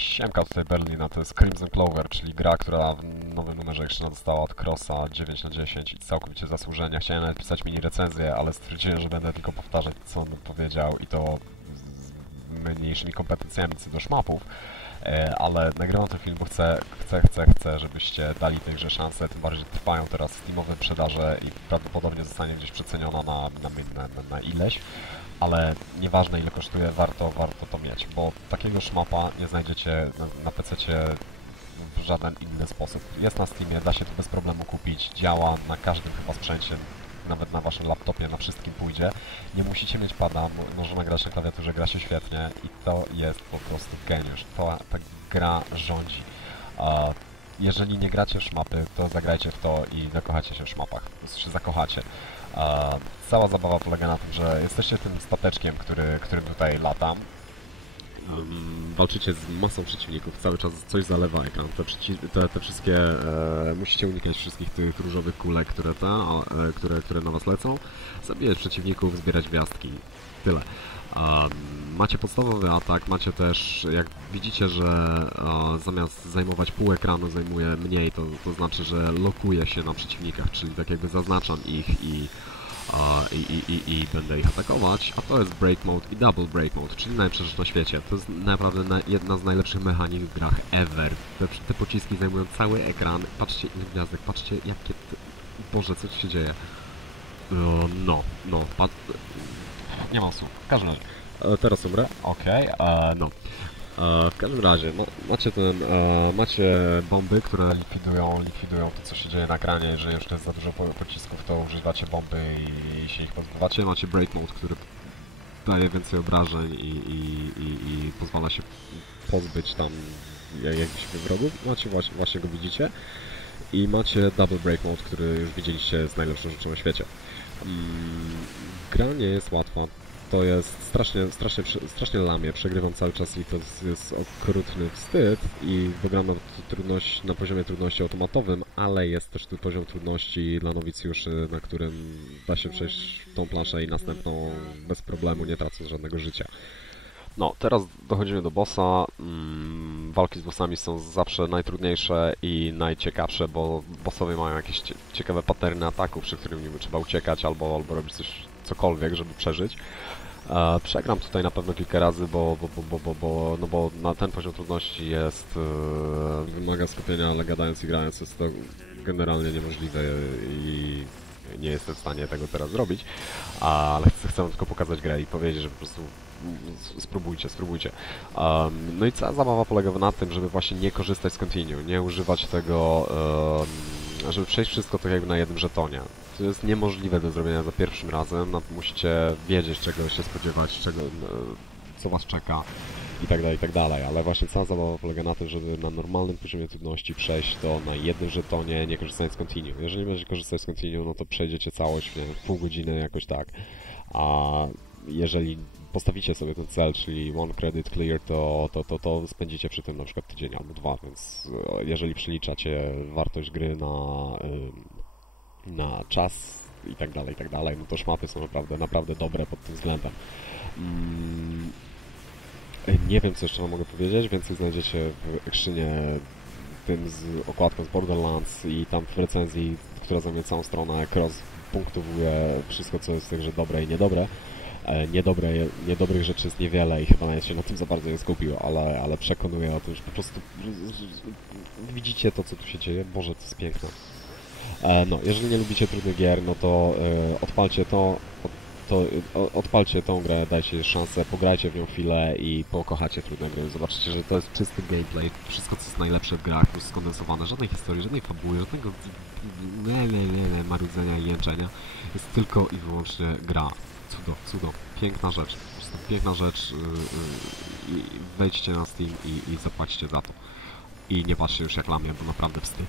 Siemka tutaj Berlina, to jest Crimson Clover, czyli gra, która w nowym numerze jeszcze dostała od Crossa 9 na 10 i całkowicie zasłużenia. Chciałem nawet pisać mini recenzję, ale stwierdziłem, że będę tylko powtarzać co on powiedział i to z mniejszymi kompetencjami co do szmapów. E, ale nagrywam ten film, bo chcę, chcę, chcę, chcę, żebyście dali tej grze szansę, tym bardziej, trwają teraz steamowe sprzedaże i prawdopodobnie zostanie gdzieś przeceniona na, na, na, na ileś, ale nieważne ile kosztuje, warto, warto to mieć, bo takiego szmapa nie znajdziecie na, na PC w żaden inny sposób. Jest na Steamie, da się to bez problemu kupić, działa na każdym chyba sprzęcie, nawet na waszym laptopie, na wszystkim pójdzie. Nie musicie mieć pada, mo- można grać na klawiaturze, gra się świetnie i to jest po prostu geniusz. To, ta gra rządzi. A jeżeli nie gracie w szmapy, to zagrajcie w to i zakochacie się w szmapach. Po prostu się zakochacie. Cała zabawa polega na tym, że jesteście tym stateczkiem, który, którym tutaj latam. Um, walczycie z masą przeciwników, cały czas coś zalewa ekran. Te, te, te wszystkie. E, musicie unikać wszystkich tych różowych kulek, które, te, e, które, które na was lecą. Zabijać przeciwników, zbierać gwiazdki. Tyle. Um, macie podstawowy atak, macie też, jak widzicie, że e, zamiast zajmować pół ekranu zajmuje mniej, to, to znaczy, że lokuje się na przeciwnikach, czyli tak jakby zaznaczam ich i a, i, i, i, i będę ich atakować, a to jest Break Mode i Double Break Mode, czyli najlepsza rzecz na świecie. To jest naprawdę na, jedna z najlepszych mechanik w grach ever. Te, te pociski zajmują cały ekran. Patrzcie ile gwiazdek, patrzcie jakie... Te... Boże, co tu się dzieje? O, no, no, pat... Nie mam słów, w każdym razie. E, teraz umrę? Okej, e, no. E, w każdym razie, no, macie ten, e, macie bomby, które likwidują, likwidują to, co się dzieje na ekranie. Jeżeli to jest za dużo po- pocisków, to używacie bomby i, i się ich pozbywacie. Macie break mode, który daje więcej obrażeń i, i, i, i pozwala się pozbyć tam jak- jakichś wrogów. Macie właśnie, właśnie go widzicie. I macie double break mode, który już widzieliście jest najlepszą rzeczą na świecie. Mm, gra nie jest łatwa to jest strasznie, strasznie, strasznie lamie, przegrywam cały czas i to jest, jest okrutny wstyd i wygram na, trudność, na poziomie trudności automatowym, ale jest też tu poziom trudności dla nowicjuszy, na którym da się przejść tą planszę i następną bez problemu, nie tracąc żadnego życia. No, teraz dochodzimy do bossa. Mm, walki z bossami są zawsze najtrudniejsze i najciekawsze, bo bossowie mają jakieś cie ciekawe paterny ataków, przy którym niby trzeba uciekać albo, albo robić coś, cokolwiek, żeby przeżyć. E, przegram tutaj na pewno kilka razy, bo, bo, bo, bo, bo, bo, no bo na ten poziom trudności jest... E, wymaga skupienia, ale gadając i grając jest to generalnie niemożliwe i nie jestem w stanie tego teraz zrobić, ale chcę, chcę tylko pokazać grę i powiedzieć, że po prostu spróbujcie, spróbujcie. Um, no i cała zabawa polega na tym, żeby właśnie nie korzystać z continue, nie używać tego, um, żeby przejść wszystko tak jakby na jednym żetonie. To jest niemożliwe do zrobienia za pierwszym razem, no, musicie wiedzieć czego się spodziewać, czego, e, co was czeka i tak dalej, i tak dalej, ale właśnie cała zabawa polega na tym, żeby na normalnym poziomie trudności przejść to na jednym żetonie, nie korzystając z continue. Jeżeli będziecie korzystać z continue, no to przejdziecie całość nie w pół godziny jakoś tak, a jeżeli postawicie sobie ten cel, czyli one credit clear, to, to, to, to spędzicie przy tym na przykład tydzień albo dwa, więc e, jeżeli przeliczacie wartość gry na, na czas i tak dalej, i tak dalej, no to szmapy są naprawdę, naprawdę dobre pod tym względem. Mm, nie wiem, co jeszcze wam mogę powiedzieć. Więcej znajdziecie w ekrzynie tym z okładką z Borderlands i tam w recenzji, która zajmuje całą stronę, Cross punktowuje wszystko, co jest grze dobre i niedobre. E, Niedobre, niedobrych rzeczy jest niewiele i chyba się na tym za bardzo nie skupił, ale, ale przekonuje o tym, że po prostu widzicie to, co tu się dzieje. Boże, to jest piękne. E, No, jeżeli nie lubicie trudnych gier, no to e, odpalcie to, to odpalcie tą grę, dajcie szansę, pograjcie w nią chwilę i pokochacie trudne gry. Zobaczycie, że to jest czysty gameplay, wszystko co jest najlepsze w grach, już skondensowane, żadnej historii, żadnej fabuły, żadnego le, le, le, le, marudzenia i jęczenia. Jest tylko i wyłącznie gra. Cudo, cudo. Piękna rzecz. Piękna rzecz. Yy, i wejdźcie na Steam i, i zapłaćcie za to. I nie patrzcie już jak lamie, bo naprawdę wstyd.